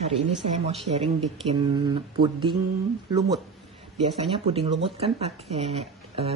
Hari ini saya mau sharing bikin puding lumut. Biasanya puding lumut kan pakai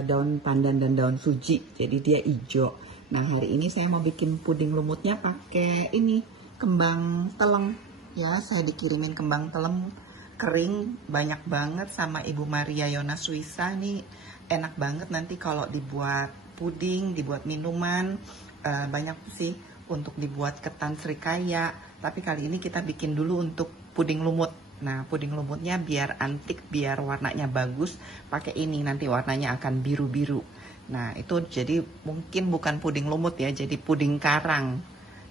daun pandan dan daun suji, jadi dia hijau. Nah, hari ini saya mau bikin puding lumutnya pakai ini, kembang teleng. Ya, saya dikirimin kembang teleng kering banyak banget sama Ibu Maria Yona Suisa. Nih enak banget nanti kalau dibuat puding, dibuat minuman, banyak sih untuk dibuat ketan srikaya. Tapi kali ini kita bikin dulu untuk puding lumut. Nah, puding lumutnya biar antik, biar warnanya bagus, pakai ini nanti warnanya akan biru-biru. Nah, itu jadi mungkin bukan puding lumut ya, jadi puding karang.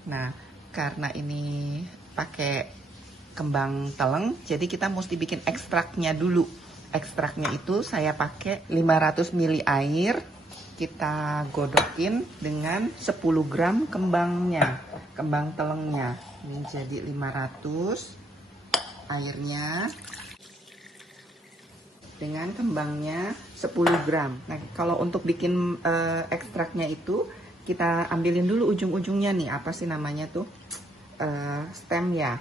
Nah, karena ini pakai kembang teleng, jadi kita mesti bikin ekstraknya dulu. Ekstraknya itu saya pakai 500 ml air, kita godokin dengan 10 gram kembangnya, kembang telengnya. Ini jadi 500 airnya dengan kembangnya 10 gram. Nah, kalau untuk bikin ekstraknya itu kita ambilin dulu ujung-ujungnya nih, apa sih namanya tuh, stem ya.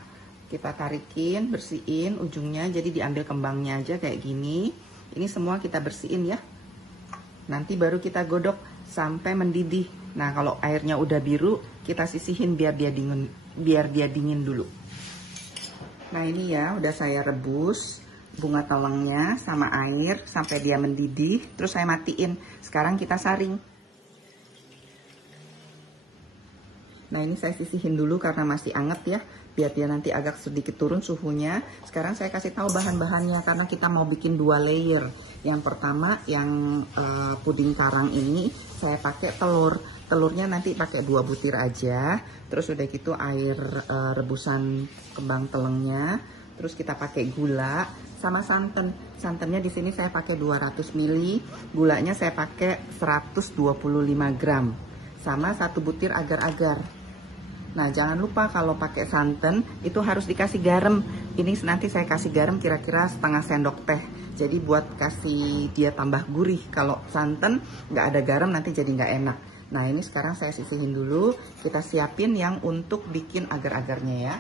Kita tarikin, bersihin ujungnya, jadi diambil kembangnya aja kayak gini. Ini semua kita bersihin ya. Nanti baru kita godok sampai mendidih. Nah, kalau airnya udah biru, kita sisihin biar dia dingin dulu. Nah, ini ya udah saya rebus bunga telengnya sama air sampai dia mendidih, terus saya matiin. Sekarang kita saring. Nah, ini saya sisihin dulu karena masih anget ya, biar dia nanti agak sedikit turun suhunya. Sekarang saya kasih tahu bahan-bahannya karena kita mau bikin 2 layer. Yang pertama yang puding karang ini saya pakai telur. Telurnya nanti pakai 2 butir aja. Terus udah gitu air rebusan kembang telengnya. Terus kita pakai gula sama santan. Santannya di sini saya pakai 200 ml. Gulanya saya pakai 125 gram. Sama 1 butir agar-agar. Nah, jangan lupa kalau pakai santan itu harus dikasih garam. Ini nanti saya kasih garam kira-kira setengah sendok teh. Jadi buat kasih dia tambah gurih. Kalau santan nggak ada garam nanti jadi nggak enak. Nah, ini sekarang saya sisihin dulu. Kita siapin yang untuk bikin agar-agarnya ya.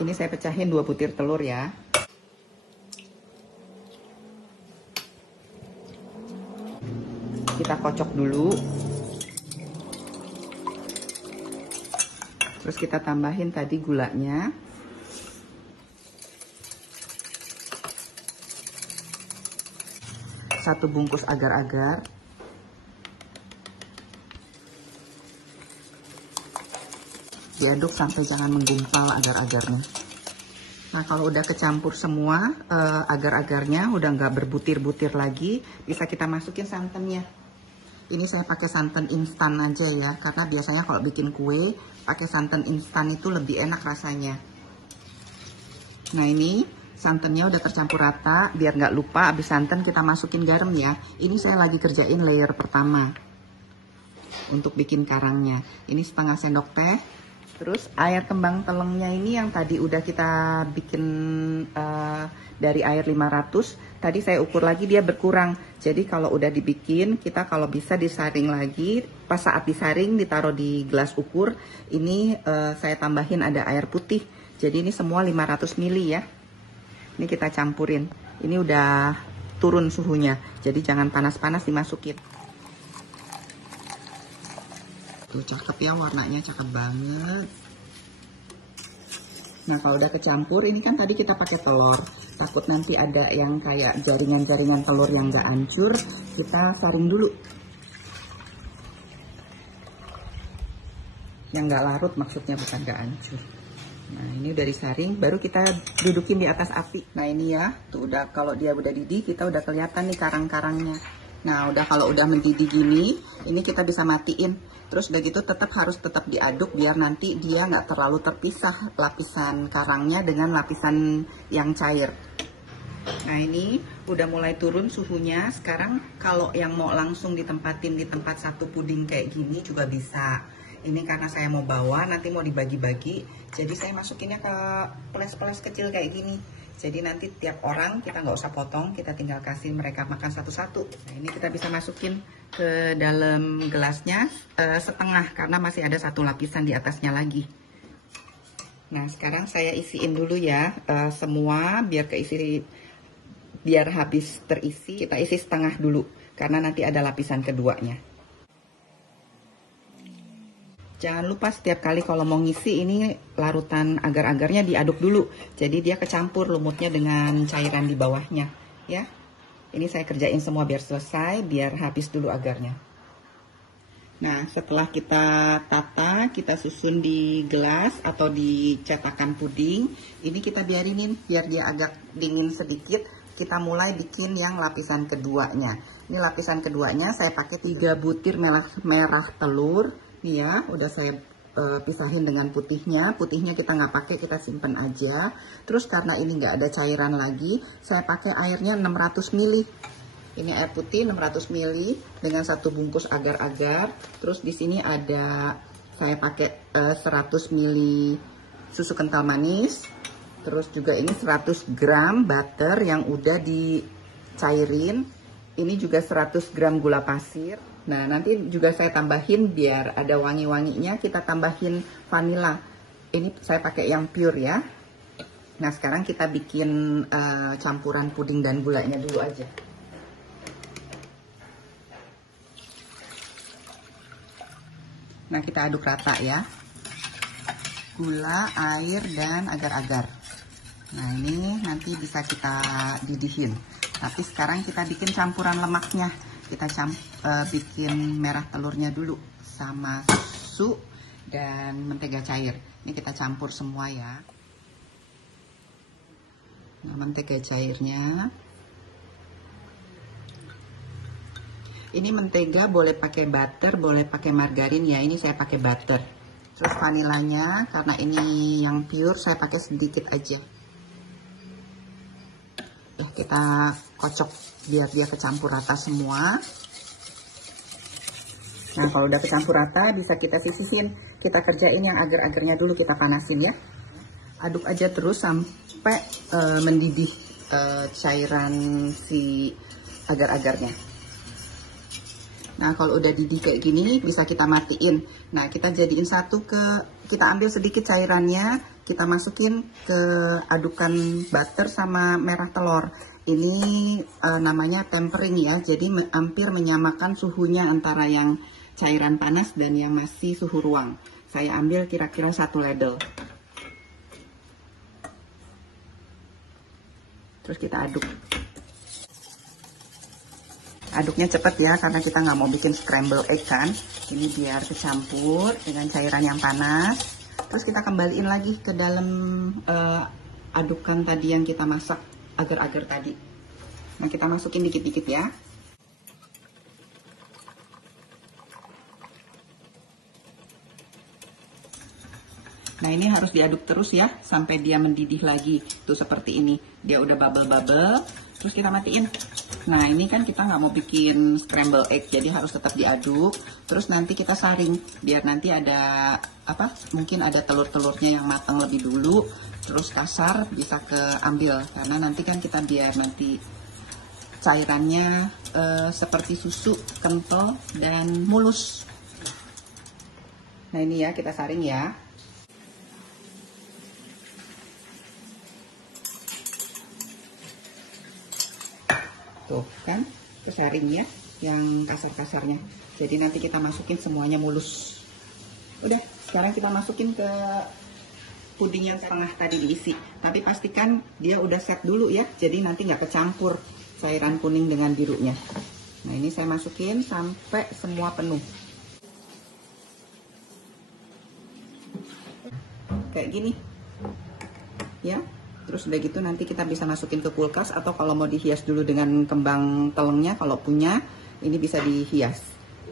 Ini saya pecahin 2 butir telur ya. Kita kocok dulu. Terus kita tambahin tadi gulanya. Satu bungkus agar-agar. Diaduk sampai jangan menggumpal agar-agarnya. Nah, kalau udah kecampur semua agar-agarnya, udah nggak berbutir-butir lagi, bisa kita masukin santannya. Ini saya pakai santan instan aja ya, karena biasanya kalau bikin kue pakai santan instan itu lebih enak rasanya. Nah, ini santannya udah tercampur rata, biar nggak lupa habis santan kita masukin garam ya. Ini saya lagi kerjain layer pertama untuk bikin karangnya. Ini setengah sendok teh. Terus air kembang telengnya ini yang tadi udah kita bikin dari air 500, tadi saya ukur lagi dia berkurang. Jadi kalau udah dibikin, kita kalau bisa disaring lagi. Pas saat disaring ditaruh di gelas ukur. Ini saya tambahin ada air putih. Jadi ini semua 500 ml ya. Ini kita campurin. Ini udah turun suhunya. Jadi jangan panas-panas dimasukin. Tuh cakep ya, warnanya cakep banget. Nah, kalau udah kecampur, ini kan tadi kita pakai telur. Takut nanti ada yang kayak jaringan-jaringan telur yang nggak hancur, kita saring dulu. Yang nggak larut maksudnya, bukan nggak hancur. Nah, ini udah disaring, baru kita dudukin di atas api. Nah, ini ya, tuh udah, kalau dia udah didih, kita udah kelihatan nih karang-karangnya. Nah, kalau udah mendidih gini, ini kita bisa matiin. Terus udah gitu harus tetap diaduk biar nanti dia nggak terlalu terpisah lapisan karangnya dengan lapisan yang cair. Nah, ini udah mulai turun suhunya. Sekarang kalau yang mau langsung ditempatin di tempat satu puding kayak gini juga bisa. Ini karena saya mau bawa, nanti mau dibagi-bagi. Jadi saya masukinnya ke peles-peles kecil kayak gini. Jadi nanti tiap orang kita nggak usah potong, kita tinggal kasih mereka makan satu-satu. Nah, ini kita bisa masukin ke dalam gelasnya setengah karena masih ada satu lapisan di atasnya lagi. Nah, sekarang saya isiin dulu ya semua biar biar habis terisi. Kita isi setengah dulu karena nanti ada lapisan keduanya. Jangan lupa setiap kali kalau mau ngisi ini larutan agar-agarnya diaduk dulu. Jadi dia kecampur lumutnya dengan cairan di bawahnya ya. Ini saya kerjain semua biar selesai, biar habis dulu agarnya. Nah, setelah kita tata, kita susun di gelas atau di cetakan puding. Ini kita biarinin biar dia agak dingin sedikit. Kita mulai bikin yang lapisan keduanya. Ini lapisan keduanya saya pakai 3 butir merah telur. Nih ya, udah saya pisahin dengan putihnya. Putihnya kita nggak pakai, kita simpen aja. Terus karena ini nggak ada cairan lagi, saya pakai airnya 600 ml. Ini air putih 600 ml dengan 1 bungkus agar-agar. Terus di sini ada saya pakai 100 ml susu kental manis. Terus juga ini 100 gram butter yang udah dicairin. Ini juga 100 gram gula pasir. Nah, nanti juga saya tambahin biar ada wangi-wanginya, kita tambahin vanila. Ini saya pakai yang pure ya. Nah, sekarang kita bikin campuran puding dan gulanya dulu aja. Nah, kita aduk rata ya. Gula, air, dan agar-agar. Nah, ini nanti bisa kita didihin. Tapi sekarang kita bikin campuran lemaknya. Kita bikin merah telurnya dulu sama susu dan mentega cair. Ini kita campur semua ya. Nah, mentega cairnya. Ini mentega boleh pakai butter, boleh pakai margarin ya. Ini saya pakai butter. Terus vanilanya, karena ini yang pure, saya pakai sedikit aja. Ya, kita kocok biar dia kecampur rata semua. Nah, kalau udah kecampur rata, bisa kita sisihin. Kita kerjain yang agar-agarnya dulu, kita panasin ya. Aduk aja terus sampai mendidih cairan si agar-agarnya. Nah, kalau udah didih kayak gini, bisa kita matiin. Nah, kita jadiin kita ambil sedikit cairannya, kita masukin ke adukan butter sama merah telur. Ini namanya tempering ya, jadi hampir menyamakan suhunya antara yang cairan panas dan yang masih suhu ruang. Saya ambil kira-kira 1 ladle. Terus kita aduk. Aduknya cepet ya, karena kita nggak mau bikin scramble egg kan. Ini biar kecampur dengan cairan yang panas. Terus kita kembaliin lagi ke dalam adukan tadi yang kita masak, agar-agar tadi. Nah, kita masukin dikit-dikit ya. Nah, ini harus diaduk terus ya, sampai dia mendidih lagi. Tuh seperti ini, dia udah bubble-bubble. Terus kita matiin. Nah, ini kan kita nggak mau bikin scramble egg, jadi harus tetap diaduk. Terus nanti kita saring, biar nanti ada mungkin ada telur-telurnya yang matang lebih dulu. Terus kasar bisa keambil, karena nanti kan kita biar nanti cairannya seperti susu, kental dan mulus. Nah, ini ya kita saring ya. Tuh kan, kesaring ya, yang kasar-kasarnya. Jadi nanti kita masukin semuanya mulus. Udah, sekarang kita masukin ke puding yang setengah tadi diisi. Tapi pastikan dia udah set dulu ya, jadi nanti nggak kecampur cairan kuning dengan birunya. Nah, ini saya masukin sampai semua penuh. Kayak gini. Ya. Terus udah gitu nanti kita bisa masukin ke kulkas, atau kalau mau dihias dulu dengan kembang telurnya kalau punya, ini bisa dihias.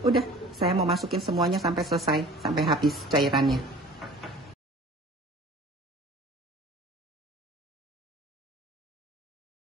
Udah, saya mau masukin semuanya sampai selesai, sampai habis cairannya.